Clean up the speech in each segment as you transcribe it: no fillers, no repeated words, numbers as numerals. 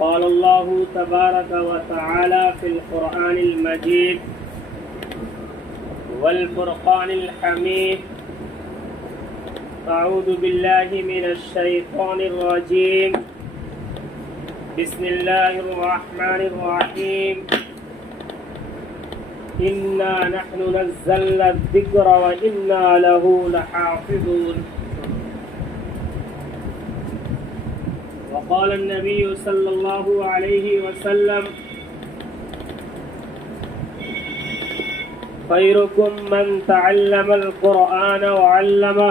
قال الله تبارك وتعالى في القرآن المجيد والفرقان الحميد أعوذ بالله من الشيطان الرجيم بسم الله الرحمن الرحيم إنا نحن نزلنا الذكر وإنا له لحافظون وقال النبي صلى الله عليه وسلم خيركم من تعلم القرآن وعلمه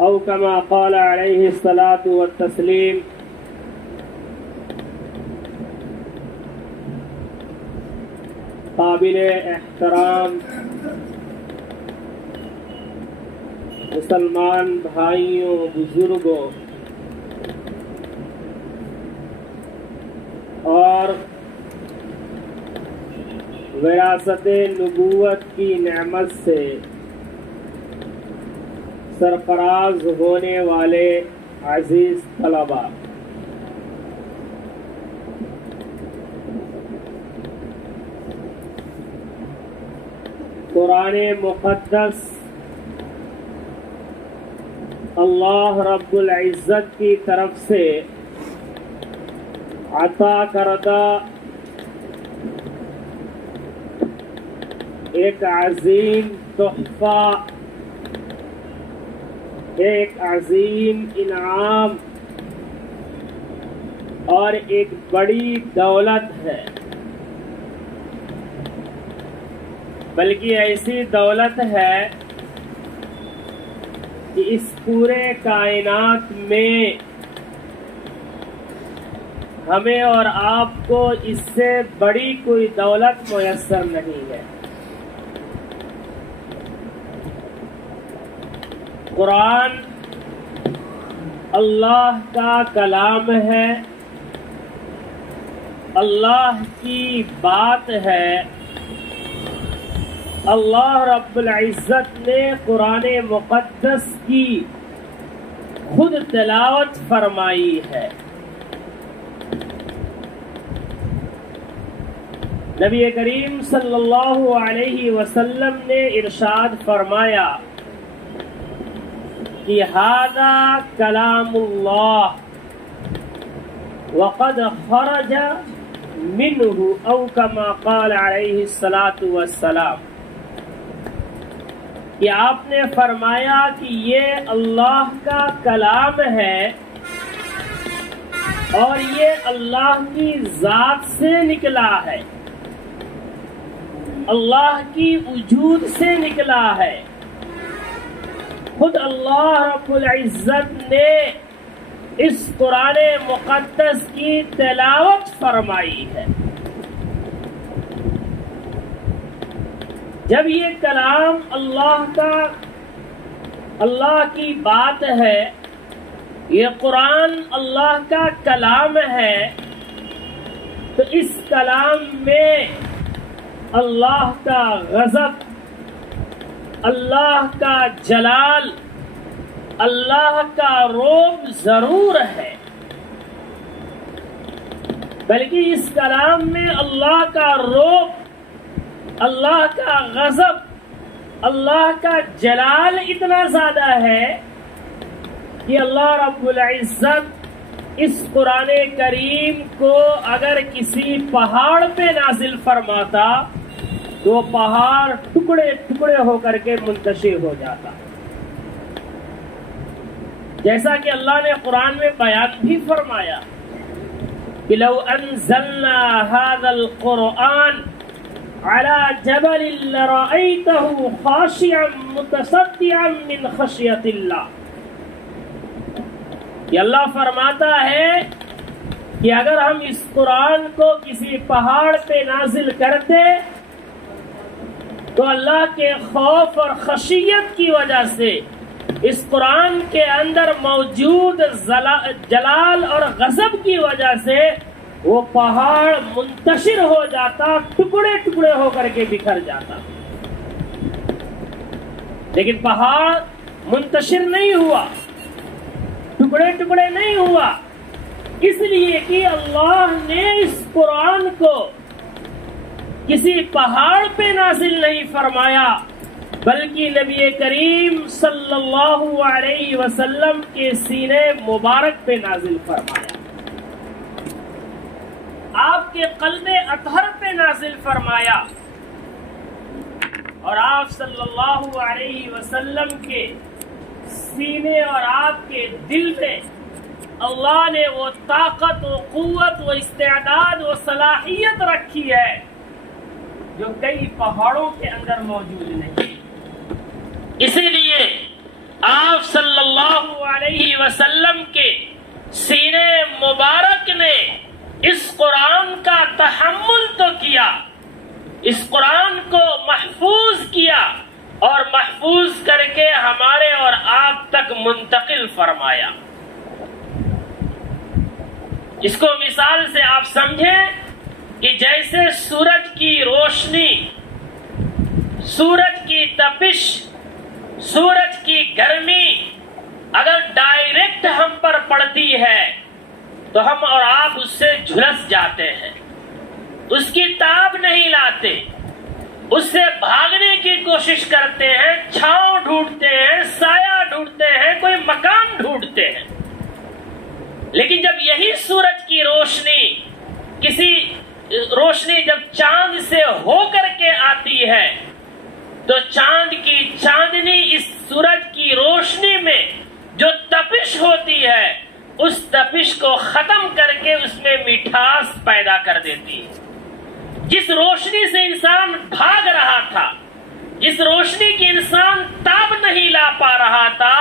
أو كما قال عليه الصلاة والتسليم. قابل احترام مسلمان بھائیوں، بزرگوں اور وراثت نبوت کی نعمت سے سرفراز ہونے والے عزیز طلباء، قرآن مقدس اللہ رب العزت کی طرف سے عطا کردہ ایک عظیم تحفہ، ایک عظیم انعام اور ایک بڑی دولت ہے، بلکہ ایسی دولت ہے کہ اس پورے کائنات میں ہمیں اور آپ کو اس سے بڑی کوئی دولت میسر نہیں ہے۔ قرآن اللہ کا کلام ہے، اللہ کی بات ہے۔ اللہ رب العزت نے قرآن مقدس کی خود تلاوت فرمائی ہے۔ نبی کریم صلی اللہ علیہ وسلم نے ارشاد فرمایا کہ ھذا کلام اللہ وقد خرج منہ او کما قال علیہ الصلاۃ والسلام، کہ آپ نے فرمایا کہ یہ اللہ کا کلام ہے اور یہ اللہ کی ذات سے نکلا ہے، اللہ کی وجود سے نکلا ہے۔ خود اللہ رب العزت نے اس قرآن مقدس کی تلاوت فرمائی ہے۔ جب یہ کلام اللہ کی بات ہے، یہ قرآن اللہ کا کلام ہے، تو اس کلام میں اللہ کا غضب، اللہ کا جلال، اللہ کا رعب ضرور ہے، بلکہ اس کلام میں اللہ کا رعب، اللہ کا غضب، اللہ کا جلال اتنا زیادہ ہے کہ اللہ رب العزت اس قرآن کریم کو اگر کسی پہاڑ پہ نازل فرماتا تو وہ پہاڑ ٹکڑے ٹکڑے ہو کر کے منتشر ہو جاتا، جیسا کہ اللہ نے قرآن میں بیان بھی فرمایا کہ لو انزلنا هذا القرآن على جبل لرأيته خاشعا متصدعا من خشية اللہ، کہ اللہ فرماتا ہے کہ اگر ہم اس قرآن کو کسی پہاڑ پہ نازل کرتے تو اللہ کے خوف اور خشیت کی وجہ سے اس قرآن کے اندر موجود جلال اور غضب کی وجہ سے وہ پہاڑ منتشر ہو جاتا، ٹکڑے ٹکڑے ہو کر کے بکھر جاتا، لیکن پہاڑ منتشر نہیں ہوا، ٹکڑے ٹکڑے نہیں ہوا، اس لیے کہ اللہ نے اس قرآن کو کسی پہاڑ پہ نازل نہیں فرمایا، بلکہ نبی کریم صلی اللہ علیہ وسلم کے سینے مبارک پہ نازل فرمایا، آپ کے قلب اطہر پہ نازل فرمایا، اور آپ صلی اللہ علیہ وسلم کے سینے اور آپ کے دل میں اللہ نے وہ طاقت و قوت و استعداد و صلاحیت رکھی ہے جو کئی پہاڑوں کے اندر موجود نہیں۔ اسی لیے آپ صلی اللہ علیہ وسلم کے سینے مبارک نے اس قرآن کا تحمل تو کیا، اس قرآن کو محفوظ کیا اور محفوظ کر کے ہمارے اور آپ تک منتقل فرمایا۔ اس کو مثال سے آپ سمجھیں کہ جیسے سورج کی روشنی، سورج کی تپش، سورج کی گرمی اگر ڈائریکٹ ہم پر پڑتی ہے تو ہم اور آپ اس سے جھلس جاتے ہیں، اس کی تاب نہیں لاتے، اس سے بھاگنے کی کوشش کرتے ہیں، چھاؤں ڈھونڈتے ہیں، سایہ ڈھونڈتے ہیں، کوئی مکان ڈھونڈتے ہیں۔ لیکن جب یہی سورج کی روشنی، کسی روشنی جب چاند سے ہو کر کے آتی ہے تو چاند کی چاندنی اس سورج کی روشنی میں جو تپش ہوتی ہے اس تپش کو ختم کر کے اس میں مٹھاس پیدا کر دیتی ہے۔ جس روشنی سے انسان بھاگ رہا تھا، جس روشنی کی انسان تاب نہیں لا پا رہا تھا،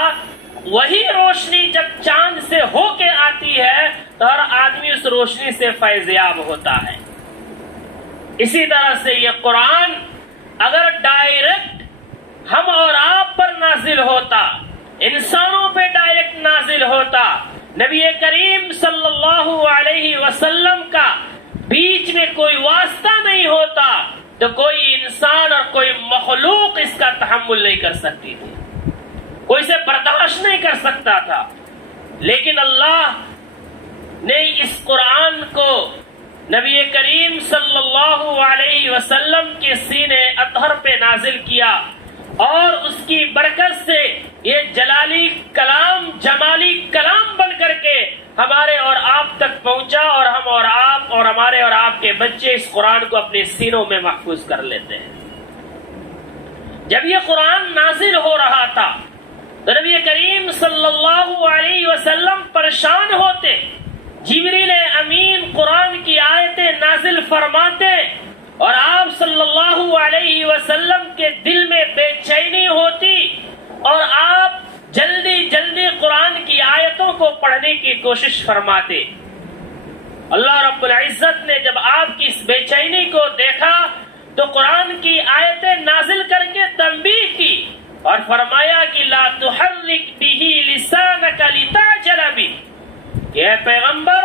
وہی روشنی جب چاند سے ہو کے آتی ہے تو ہر آدمی اس روشنی سے فیضیاب ہوتا ہے۔ اسی طرح سے یہ قرآن اگر ڈائریکٹ ہم اور آپ پر نازل ہوتا، انسانوں پہ ڈائریکٹ نازل ہوتا، نبی کریم صلی اللہ علیہ وسلم کا بیچ میں کوئی واسطہ نہیں ہوتا تو کوئی انسان اور کوئی مخلوق اس کا تحمل نہیں کر سکتی تھی، کوئی اسے برداشت نہیں کر سکتا تھا۔ لیکن اللہ نے اس قرآن کو نبی کریم صلی اللہ علیہ وسلم کے سینے اطہر پہ نازل کیا، اور اس کی برکت سے یہ جلالی کلام، جمالی کلام بن کر کے ہمارے اور آپ تک پہنچا، اور ہم اور آپ اور ہمارے اور آپ کے بچے اس قرآن کو اپنے سینوں میں محفوظ کر لیتے ہیں۔ جب یہ قرآن نازل ہو رہا تھا تو نبی کریم صلی اللہ علیہ وسلم پریشان ہوتے، جبریل امین قرآن کی آیتیں نازل فرماتے اور آپ صلی اللہ علیہ وسلم کے دل میں بے چینی ہوتی اور آپ جلدی جلدی قرآن کی آیتوں کو پڑھنے کی کوشش فرماتے۔ اللہ رب العزت نے جب آپ کی اس بے چینی کو دیکھا تو قرآن کی آیتیں نازل کر کے تنبیہ کی اور فرمایا کہ لا تحرک به لسانک لتعجل به، کہ اے پیغمبر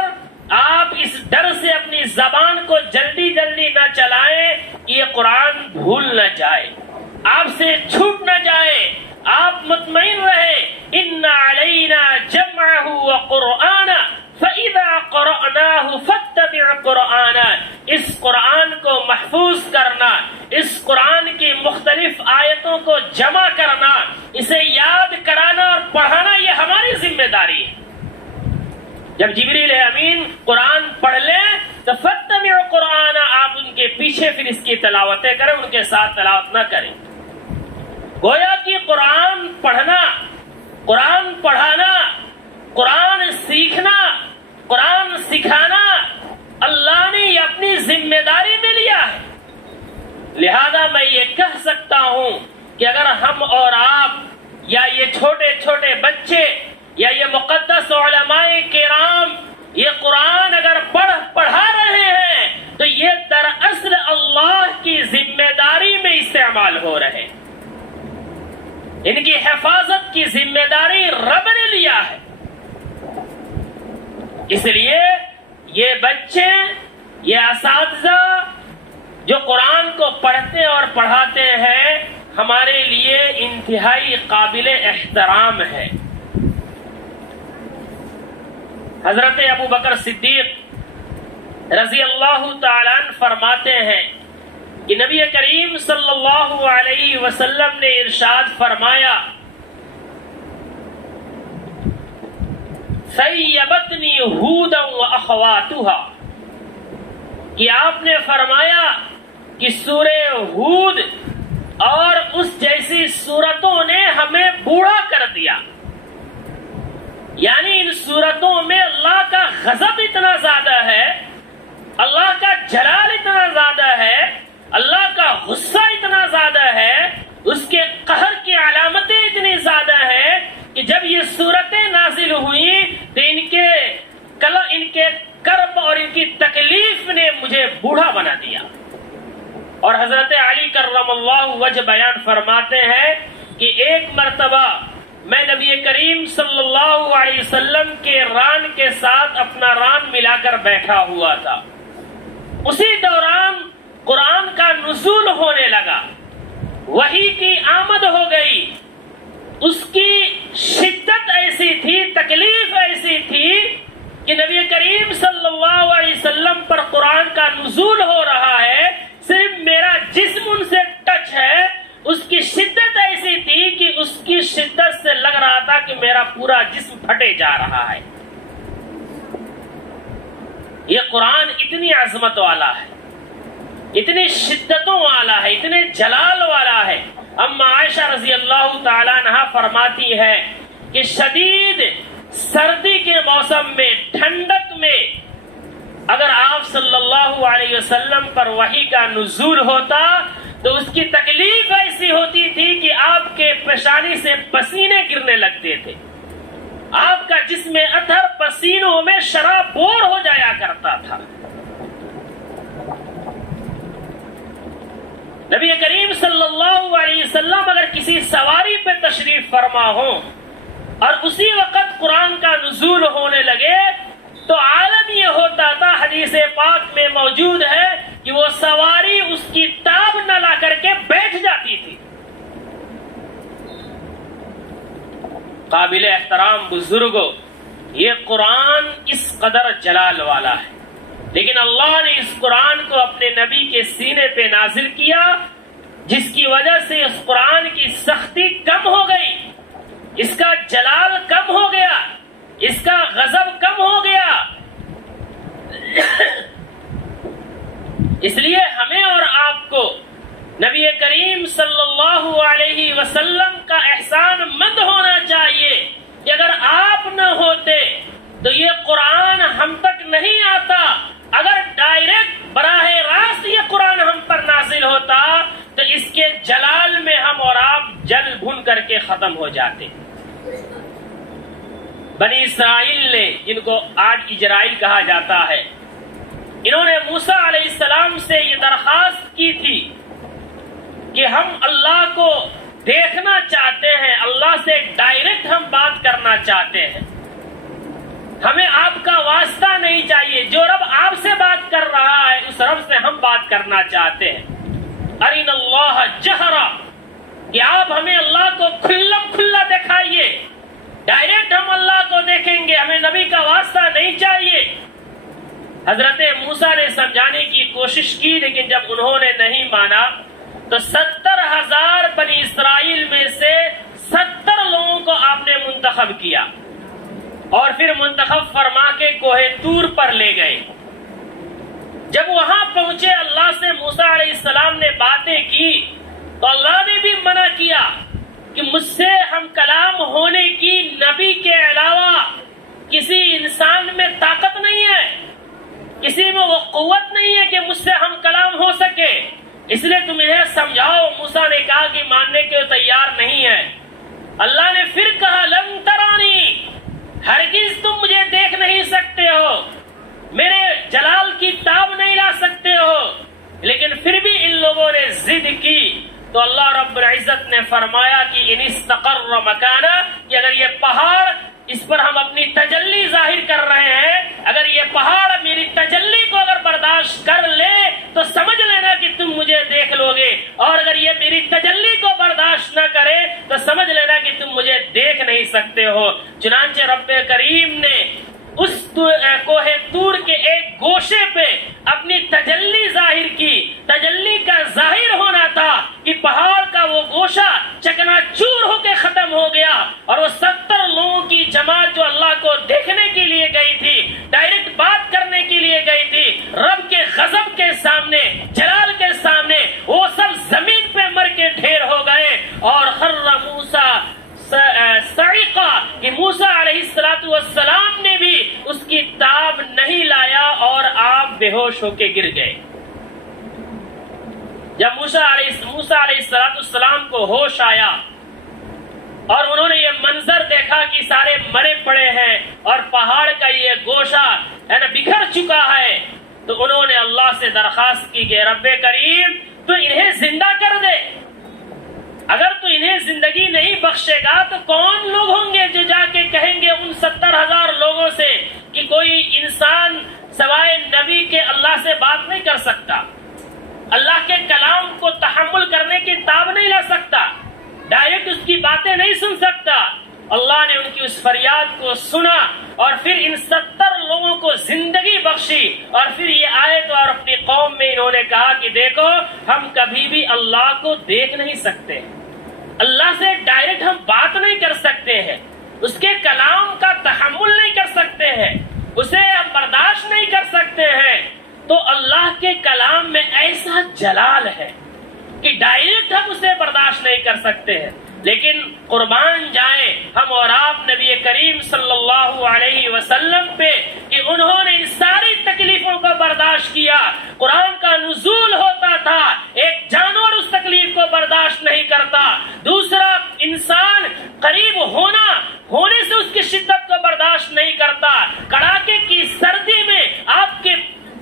آپ اس ڈر سے اپنی زبان کو جلدی جلدی نہ چلائیں کہ یہ قرآن بھول نہ جائے، آپ سے چھوٹ نہ جائے، آپ مطمئن رہے۔ ان علینا جمعہ وقرآنہ فإذا قرأناہ فاتبع قرآنہ، اس قرآن کو محفوظ کرنا، اس قرآن کی مختلف آیتوں کو جمع کرنا، اسے یاد کرانا اور پڑھانا یہ ہماری ذمہ داری ہے۔ جب جبریل امین قرآن پڑھ لیں تو فاتبع قرآن، آپ ان کے پیچھے پھر اس کی تلاوتیں کریں، ان کے ساتھ تلاوت نہ کریں۔ گویا کہ قرآن پڑھنا، قرآن پڑھانا، قرآن سیکھنا، قرآن سکھانا اللہ نے یہ اپنی ذمہ داری میں لیا ہے۔ لہذا میں یہ کہہ سکتا ہوں کہ اگر ہم اور آپ یا یہ چھوٹے چھوٹے بچے یا یہ مقدس علماء کرام یہ قرآن اگر پڑھا رہے ہیں تو یہ دراصل اللہ کی ذمہ داری میں استعمال ہو رہے، ان کی حفاظت کی ذمہ داری رب نے لیا ہے۔ اس لیے یہ بچے، یہ اساتذہ جو قرآن کو پڑھتے اور پڑھاتے ہیں ہمارے لیے انتہائی قابل احترام ہے۔ حضرت ابو بکر صدیق رضی اللہ تعالیٰ عنہ فرماتے ہیں کہ نبی کریم صلی اللہ علیہ وسلم نے ارشاد فرمایا ثیبتنی ہودا واخواتها، کہ آپ نے فرمایا کہ سورہ ہود اور اس جیسی سورتوں نے ہمیں بوڑھا کر دیا، یعنی ان سورتوں میں اللہ کا غضب اتنا زیادہ ہے، اللہ کا جلال اتنا زیادہ ہے، اللہ کا غصہ اتنا زیادہ ہے، اس کے قہر کی علامتیں اتنی زیادہ ہیں کہ جب یہ سورتیں نازل ہوئیں تو ان کے کرب اور ان کی تکلیف نے مجھے بوڑھا بنا دیا۔ اور حضرت علی کرم اللہ وجہ بیان فرماتے ہیں کہ ایک مرتبہ میں نبی کریم صلی اللہ علیہ وسلم کے ران کے ساتھ اپنا ران ملا کر بیٹھا ہوا تھا، اسی دوران قرآن کا نزول ہونے لگا، وحی کی آمد ہو گئی، اس کی شدت ایسی تھی، تکلیف ایسی تھی کہ نبی کریم صلی اللہ علیہ وسلم پر قرآن کا نزول ہو رہا ہے، صرف میرا جسم ان سے ٹچ ہے، اس کی شدت ایسی تھی کہ اس کی شدت سے لگ رہا تھا کہ میرا پورا جسم پھٹے جا رہا ہے۔ یہ قرآن اتنی عظمت والا ہے، اتنی شدتوں والا ہے، اتنے جلال والا ہے۔ اما عائشہ رضی اللہ تعالیٰ عنہا فرماتی ہے کہ شدید سردی کے موسم میں، ٹھنڈک میں اگر آپ صلی اللہ علیہ وسلم پر وحی کا نزول ہوتا تو اس کی تکلیف ایسی ہوتی تھی کہ آپ کے پیشانی سے پسینے گرنے لگتے تھے، آپ کا جسم اطہر پسینوں میں شرابور ہو جایا کرتا تھا۔ نبی کریم صلی اللہ علیہ وسلم اگر کسی سواری پہ تشریف فرما ہو اور اسی وقت قرآن کا نزول ہونے لگے تو عالم یہ ہوتا تھا، حدیث پاک میں موجود ہے کہ وہ سواری اس کی تاب نہ لا کر کے بیٹھ جاتی تھی۔ قابل احترام بزرگوں، یہ قرآن اس قدر جلال والا ہے، لیکن اللہ نے اس قرآن کو اپنے نبی کے سینے پہ نازل کیا، جس کی وجہ سے اس قرآن کی سختی کم ہو گئی، اس کا جلال کم ہو گیا، اس کا غضب کم ہو گیا۔ اس لیے ہمیں اور آپ کو نبی کریم صلی اللہ علیہ وسلم کا احسان مند ہونا چاہیے کہ اگر آپ نہ ہوتے تو یہ قرآن ہم تک نہیں آتا، اگر ڈائریکٹ براہ راست یہ قرآن ہم پر نازل ہوتا تو اس کے جلال میں ہم اور آپ جل بھن کر کے ختم ہو جاتے۔ بنی اسرائیل نے، جن کو آج اجرائیل کہا جاتا ہے، انہوں نے موسیٰ علیہ السلام سے یہ درخواست کی تھی کہ ہم اللہ کو دیکھنا چاہتے ہیں، اللہ سے ڈائریکٹ ہم بات کرنا چاہتے ہیں، ہمیں آپ کا واسطہ نہیں چاہیے، جو رب آپ سے بات کر رہا ہے اس رب سے ہم بات کرنا چاہتے ہیں۔ ارنا اللہ جہرا، کہ آپ ہمیں اللہ کو کھلم کھلا دکھائیے، ڈائریکٹ ہم اللہ کو دیکھیں گے، ہمیں نبی کا واسطہ نہیں چاہیے۔ حضرت موسیٰ نے سمجھانے کی کوشش کی، لیکن جب انہوں نے نہیں مانا تو 70,000 بنی اسرائیل میں سے 70 لوگوں کو آپ نے منتخب کیا اور پھر منتخب فرما کے کوہ طور پر لے گئے۔ جب وہاں پہنچے، اللہ سے موسیٰ علیہ السلام نے باتیں کی تو اللہ نے بھی منع کیا کہ مجھ سے ہم کلام ہونے کی نبی کے علاوہ کسی انسان میں طاقت نہیں ہے، کسی میں وہ قوت نہیں ہے کہ مجھ سے ہم کلام ہو سکے، اس لیے تم انہیں سمجھاؤ۔ موسیٰ نے کہا کہ ماننے کے تیار نہیں ہے۔ اللہ نے پھر کہا لن ترانی، ہرگز تم مجھے دیکھ نہیں سکتے ہو، میرے جلال کی تاب نہیں لا سکتے ہو۔ لیکن پھر بھی ان لوگوں نے ضد کی تو اللہ رب العزت نے فرمایا کہ ان استقر مکانہ، کہ اگر یہ پہاڑ، اس پر ہم اپنی تجلی ظاہر کر رہے ہیں، اگر یہ پہاڑ میری تجلی کو اگر برداشت کر لے تو سمجھ لینا کہ تم مجھے دیکھ لو گے، اور اگر یہ میری تجلی کو برداشت نہ کرے تو سمجھ لینا کہ تم مجھے دیکھ نہیں سکتے ہو۔ چنانچہ رب کریم نے اس کوہ طور کے ایک گوشے پہ اپنی تجلی ظاہر کی. تجلی کا ظاہر ہونا تھا کہ پہاڑ کا وہ گوشہ چکنا چور ہو کے ختم ہو گیا, اور وہ 70 لوگوں کی جماعت جو اللہ کو دیکھنے کے لیے گئی تھی, ڈائریکٹ بات کرنے کے لیے گئی تھی, رب کے غضب کے سامنے, جلال کے سامنے, وہ سب زمین پہ مر کے ڈھیر ہو گئے. اور خر موسیٰ صعقہ کہ موسیٰ علیہ السلام نے بھی اس کی تاب نہیں لایا اور آپ بے ہوش ہو کے گر گئے. جب موسیٰ علیہ السلام کو ہوش آیا اور انہوں نے یہ منظر دیکھا کہ سارے مرے پڑے ہیں اور پہاڑ کا یہ گوشہ ہے نا بکھر چکا ہے, تو انہوں نے اللہ سے درخواست کی کہ رب کریم تو انہیں زندہ کر دے. اگر تو انہیں زندگی نہیں بخشے گا تو کون لوگ ہوں گے جو جا کے کہیں گے ان 70,000 لوگوں سے کہ کوئی انسان سوائے نبی کے اللہ سے بات نہیں کر سکتا, اللہ کے کلام کو تحمل کرنے کی تاب نہیں لا سکتا, ڈائریکٹ اس کی باتیں نہیں سن سکتا. اللہ نے ان کی اس فریاد کو سنا اور پھر ان 70 لوگوں کو زندگی بخشی. اور پھر یہ آیت اور اپنی قوم میں انہوں نے کہا کہ دیکھو ہم کبھی بھی اللہ کو دیکھ نہیں سکتے, اللہ سے ڈائریکٹ ہم بات نہیں کر سکتے ہیں, اس کے کلام کا تحمل نہیں کر سکتے ہیں, اسے ہم برداشت نہیں کر سکتے ہیں. تو اللہ کے کلام میں ایسا جلال ہے کہ ڈائریکٹ ہم اسے برداشت نہیں کر سکتے ہیں. لیکن قربان جائیں ہم اور آپ نبی کریم صلی اللہ علیہ وسلم پہ کہ انہوں نے ان ساری تکلیفوں کو برداشت کیا. قرآن کا نزول ہوتا تھا, ایک جانور اس تکلیف کو برداشت نہیں کرتا, دوسرا انسان قریب ہونے سے اس کی شدت کو برداشت نہیں کرتا, کڑاکے کی سردی میں آپ کے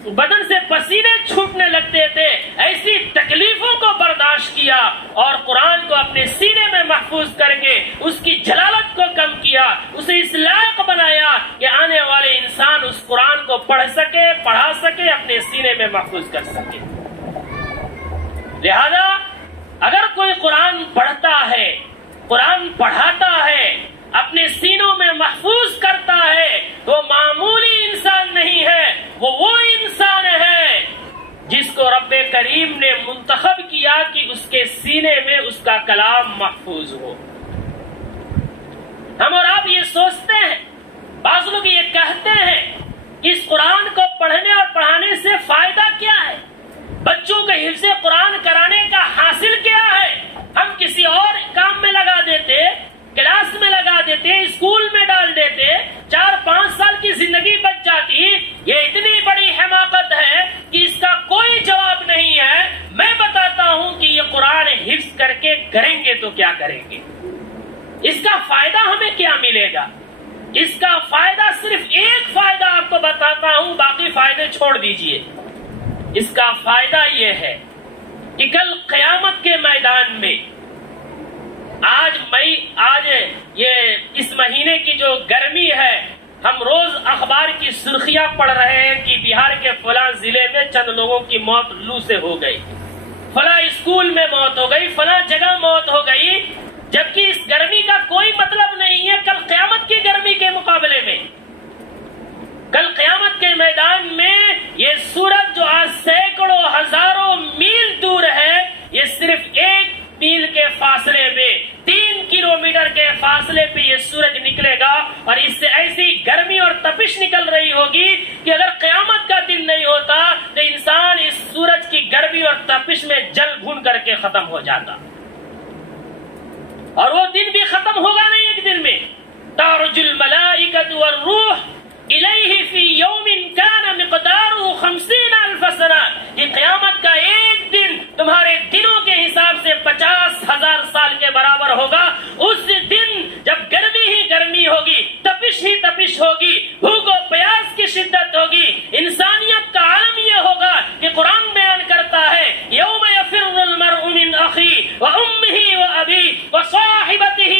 بدن سے پسینے چھوٹنے لگتے تھے, ایسی تکلیفوں کو برداشت کیا اور قرآن کو اپنے سینے میں محفوظ کر کے اس کی جلالت کو کم کیا, اسے اس لائق بنایا کہ آنے والے انسان اس قرآن کو پڑھ سکے, پڑھا سکے, اپنے سینے میں محفوظ کر سکے. لہذا اگر کوئی قرآن پڑھتا ہے, قرآن پڑھاتا ہے, اپنے سینوں میں محفوظ کرتا ہے, تو معمولی انسان نہیں ہے, وہ انسان ہے جس کو رب کریم نے منتخب کیا کہ اس کے سینے میں اس کا کلام محفوظ ہو. ہم اور آپ یہ سوچتے ہیں, بعض لوگ یہ کہتے ہیں کہ اس قرآن کو پڑھنے اور پڑھانے سے فائدہ کیا ہے, بچوں کو حفظ قرآن کرانے کا حاصل کیا ہے, ہم کسی اور کام میں لگا دیتے, کلاس میں لگا دیتے, اسکول میں ڈال دیتے, 4-5 سال کی زندگی بچ جاتی. یہ اتنی بڑی حماقت ہے کہ اس کا کوئی جواب نہیں ہے. میں بتاتا ہوں کہ یہ قرآن حفظ کر کے کریں گے تو کیا کریں گے, اس کا فائدہ ہمیں کیا ملے گا. اس کا فائدہ صرف ایک فائدہ آپ کو بتاتا ہوں, باقی فائدے چھوڑ دیجئے. اس کا فائدہ یہ ہے کہ کل قیامت کے میدان میں آج یہ اس مہینے کی جو گرمی ہے, ہم روز اخبار کی سرخیاں پڑھ رہے ہیں کہ بہار کے فلاں ضلع میں چند لوگوں کی موت لو سے ہو گئی, فلاں اسکول میں موت ہو گئی, فلاں جگہ موت ہو گئی, جبکہ اس گرمی کا کوئی مطلب نہیں ہے کل قیامت کی گرمی کے مقابلے میں. کل قیامت کے میدان میں یہ سورج جو آج سینکڑوں ہزاروں میل دور ہے, یہ صرف 1 میل کے فاصلے میں, 3 کلومیٹر کے فاصلے پہ یہ سورج نکلے گا, اور اس سے ایسی گرمی اور تپش نکل رہی ہوگی کہ اگر قیامت کا دن نہیں ہوتا تو انسان اس سورج کی گرمی اور تپش میں جل بھون کر کے ختم ہو جاتا. اور وہ دن بھی ختم ہوگا نہیں ایک دن میں. تعرج الملائکۃ والروح الیہ فی یوم کان مقدارہ 50,000 سنہ. یہ قیامت کا ایک دن تمہارے دنوں کے حساب سے 50,000 سال کے برابر ہوگا. اس دن جب گرمی ہی گرمی ہوگی, تپش ہی تپش ہوگی, بھوک و پیاس کی شدت ہوگی, انسانیت کا عالم یہ ہوگا کہ قرآن بیان کرتا ہے یوم یفر المرء من اخیہ وامہ وابیہ وصاحبتہ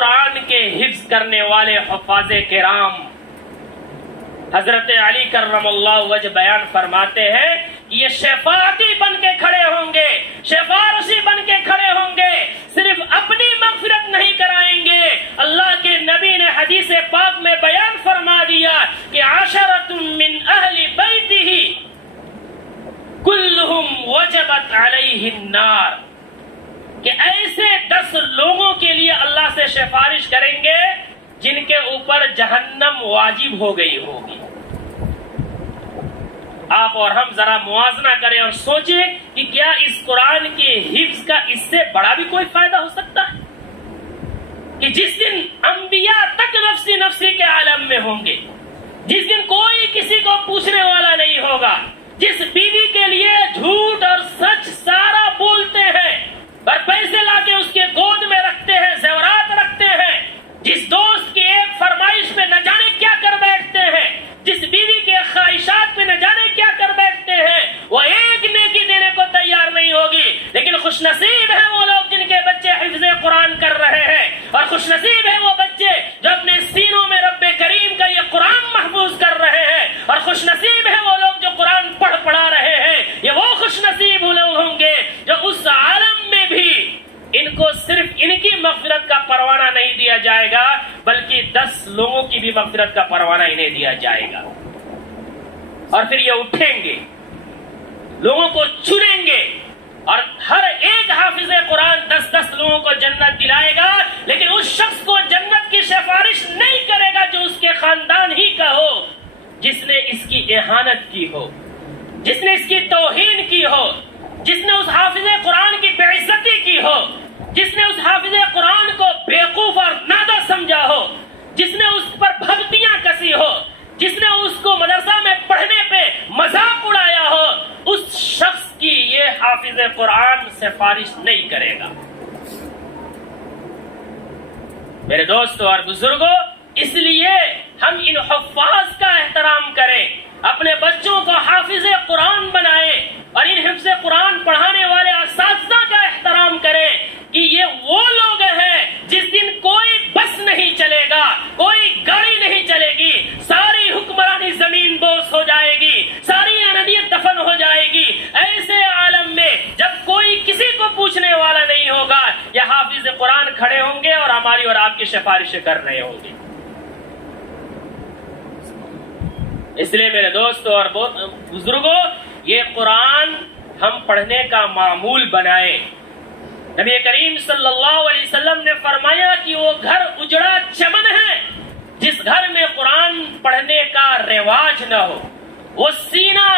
قرآن کے حفظ کرنے والے حفاظ کرام حضرت علی کرم اللہ وجہ بیان فرماتے ہیں کہ یہ شفاعتی بن کے کھڑے ہوں گے، سفارشی بن کے کھڑے ہوں گے، صرف اپنی مغفرت نہیں کرائیں گے۔ اللہ کے نبی نے حدیث پاک میں بیان فرما دیا کہ عشرۃ من اہل بیتہ کلہم وجبت علیہ النار، کہ ایسے 10 لوگوں کے لیے اللہ سے سفارش کریں گے جن کے اوپر جہنم واجب ہو گئی ہوگی۔ آپ اور ہم ذرا موازنہ کریں اور سوچیں کہ کیا اس قرآن کے حفظ کا اس سے بڑا بھی کوئی فائدہ ہو سکتا ہے؟ کہ جس دن انبیاء تک نفسی نفسی کے عالم میں ہوں گے، جس دن کوئی کسی کو پوچھنے والا نہیں ہوگا، جس بیوی کے لیے جھوٹ اور سچ سارا بولتے ہیں اور پیسے لا کے اس کے گود میں رکھتے ہیں، زیورات رکھتے ہیں، جس دوست کی ایک فرمائش پہ نہ جانے کیا کر بیٹھتے ہیں، جس بیوی کے خواہشات پہ نہ جانے کیا کر بیٹھتے ہیں، وہ ایک نیکی دینے کو تیار نہیں ہوگی۔ لیکن خوش نصیب ہیں وہ لوگ جن کے بچے حفظ قرآن کر رہے ہیں، اور خوش نصیب ہیں وہ بچے جو اپنے سینوں میں رب کریم کا یہ قرآن محفوظ کر رہے ہیں، اور خوش نصیب ہیں وہ لوگ جو قرآن پڑھا رہے ہیں۔ یہ وہ خوش نصیب لوگ ہوں گے جو اس عالم میں بھی ان کو صرف ان کی مغفرت کا پروانہ نہیں دیا جائے گا، بلکہ 10 لوگوں کی بھی مغفرت کا پروانہ انہیں دیا جائے گا۔ اور پھر یہ اٹھیں گے، لوگوں کو چنیں گے، اور ہر ایک حافظ قرآن 10 لوگوں کو جنت دلائے گا، لیکن اس شخص کو جنت کی سفارش نہیں کرے گا جو اس کے خاندان ہی کا ہو، جس نے اس کی اہانت کی ہو، جس نے اس کی توہین کی ہو، جس نے اس حافظ قرآن کی بے عزتی کی ہو، جس نے اس حافظ قرآن کو بیوقوف اور نادہ سمجھا ہو، جس نے اس پر بھگتیاں کسی ہو، جس نے اس کو مدرسہ میں پڑھنے پہ مذاق اڑایا ہو، اس شخص کی یہ حافظ قرآن سفارش نہیں کرے گا۔ میرے دوستو اور بزرگوں، اس لیے ہم ان حفاظ کا احترام کریں، اپنے بچوں کو حافظ قرآن بنائیں، اور ان حفظ قرآن پڑھانے والے اساتذہ کا احترام کریں کہ یہ وہ لوگ ہیں جس دن کوئی بس نہیں چلے گا، کوئی گاڑی نہیں چلے گی، ساری حکمرانی زمین بوس ہو جائے گی، ساری انانیت دفن ہو جائے گی۔ ایسے عالم میں جب کوئی کسی کو پوچھنے والا نہیں ہوگا، یہ حافظ قرآن کھڑے ہوں گے اور ہماری اور آپ کی سفارشیں کر رہے ہوں گے۔ اس لیے میرے دوستوں اور بزرگوں، یہ قرآن ہم پڑھنے کا معمول بنائیں۔ نبی کریم صلی اللہ علیہ وسلم نے فرمایا کہ وہ گھر اجڑا چمن ہے جس گھر میں قرآن پڑھنے کا رواج نہ ہو، وہ سینہ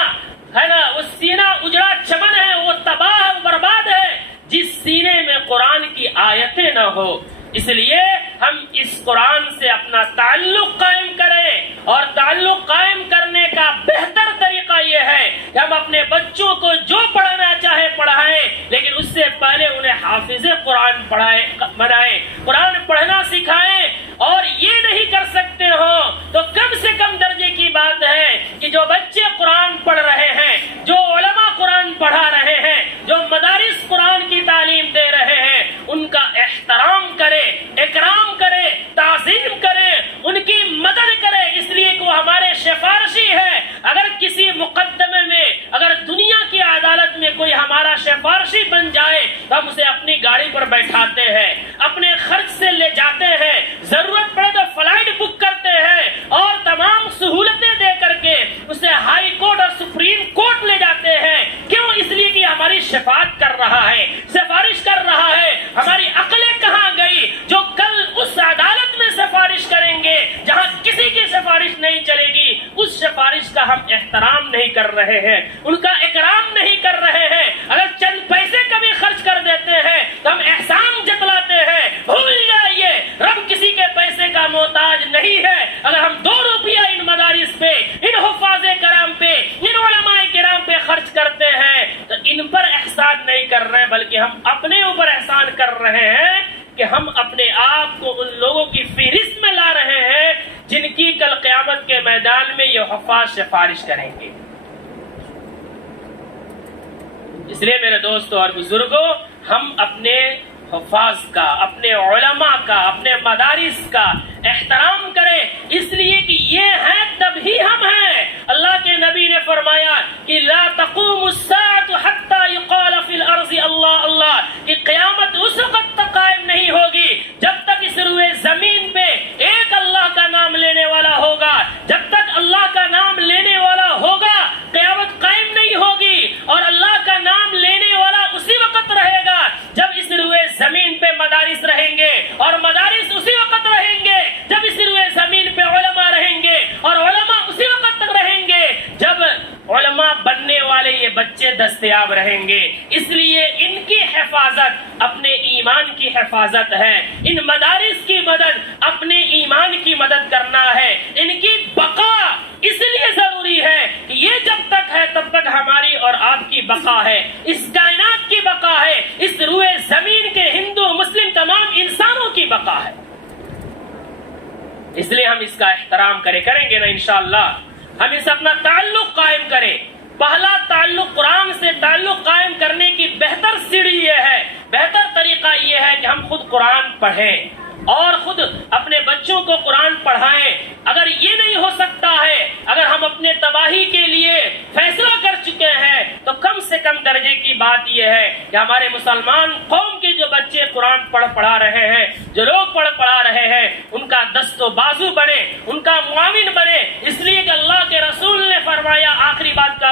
ہے نا، وہ سینہ اجڑا چمن ہے، وہ تباہ و برباد ہے جس سینے میں قرآن کی آیتیں نہ ہو۔ اس لیے ہم اس قرآن سے اپنا تعلق قائم کریں، اور تعلق قائم کرنے کا بہتر طریقہ یہ ہے کہ ہم اپنے بچوں کو جو پڑھنا چاہے پڑھائیں، لیکن اس سے پہلے انہیں حافظ قرآن بنائیں، قرآن پڑھنا سکھائیں۔ اور یہ نہیں کر سکتے ہو تو کم سے کم درجے کی بات ہے کہ جو بچے قرآن پڑھ رہے ہیں، جو علماء قرآن پڑھا رہے ہیں، جو مدارس قرآن کی تعلیم دے رہے ہیں، ان کا احترام کرے، اکرام کرے، تعظیم کرے، ان کی مدد کرے، اس لیے کہ وہ ہمارے سفارشی ہے۔ اگر کسی مقدمے میں، اگر دنیا کی عدالت میں کوئی ہمارا سفارشی بن جائے تو ہم اسے اپنی گاڑی پر بیٹھاتے ہیں، اپنے خرچ سے لے جاتے ہیں، ضرورت پڑے تو فلائٹ بک کرتے ہیں، اور تمام سہولتیں دے کر کے اسے ہائی کورٹ اور سپریم کورٹ لے جاتے ہیں۔ کیوں؟ اس لیے کہ ہماری شفاعت کر رہا ہے، سفارش کر رہا ہے۔ ہماری عقلیں کہاں گئی جو کل اس عدالت میں سفارش کریں گے جہاں کسی کی سفارش نہیں چلے گی؟ اس سفارش کا ہم احترام نہیں کر رہے ہیں، ان کا اکرام نہیں کر رہے ہیں۔ اگر چند پیسے کبھی خرچ کر دیتے ہیں تو ہم احسان جتلاتے ہیں۔ بھول جائیے، رب کسی کے پیسے کا محتاج نہیں ہے۔ اگر ہم 2 روپیہ ان مدارس پہ، ان حفاظ کرام پہ، ان علماء کرام پہ خرچ کرتے ہیں تو ان پر احسان نہیں کر رہے، بلکہ ہم اپنے اوپر احسان کر رہے ہیں کہ ہم اپنے آپ کو ان لوگوں کی فہرست میں لا رہے ہیں جن کی کل قیامت کے میدان میں یہ حفاظ سفارش کریں گے۔ اس لیے میرے دوستوں اور بزرگوں، ہم اپنے حفاظ کا، اپنے علماء کا، اپنے مدارس کا احترام کریں، اس لیے کہ یہ ہیں تبھی ہم ہیں۔ اللہ کے نبی نے فرمایا کہ لا تقوم الساعة حتى يقال في الارض اللہ اللہ، کہ قیامت اس وقت تک قائم نہیں ہوگی جب تک اس روئے زمین پہ ایک اللہ کا نام لینے والا ہوگا۔ جب تک اللہ کا نام لینے والا ہوگا قیامت قائم نہیں ہوگی، اور اللہ کا نام لینے والا اسی وقت رہے گا جب اس روئے زمین پہ مدارس رہیں گے، اور مدارس اسی وقت رہیں گے جب اس روئے زمین پہ علماء رہیں گے، اور علماء اسی وقت تک رہیں گے جب علماء بننے والے یہ بچے دستیاب رہیں گے۔ اس لیے ان کی حفاظت اپنے ایمان کی حفاظت ہے، ان مدارس کی مدد اپنے ایمان کی مدد کرنا ہے، ان کی بقا اس لیے ضروری ہے کہ یہ جب تک ہے تب تک ہماری اور آپ کی بقا ہے، اس کائنات کی بقا ہے، اس روئے زمین کے ہندو مسلم تمام انسانوں کی بقا ہے۔ اس لیے ہم اس کا احترام کریں گے نا انشاءاللہ، ہم اس اپنا تعلق قائم کریں۔ پہلا تعلق قرآن سے تعلق قائم کرنے کی بہتر سیڑھی یہ ہے، بہتر طریقہ یہ ہے کہ ہم خود قرآن پڑھیں اور خود اپنے بچوں کو قرآن پڑھائیں۔ اگر یہ نہیں ہو سکتا ہے، اگر ہم اپنے تباہی کے لیے فیصلہ کر چکے ہیں، تو کم سے کم درجے کی بات یہ ہے کہ ہمارے مسلمان قوم کے جو بچے قرآن پڑھا رہے ہیں، جو لوگ پڑھا رہے ہیں، ان کا دست و بازو بنے، ان کا معاون بنے، اس لیے کہ اللہ کے رسول نے فرمایا، آخری بات کا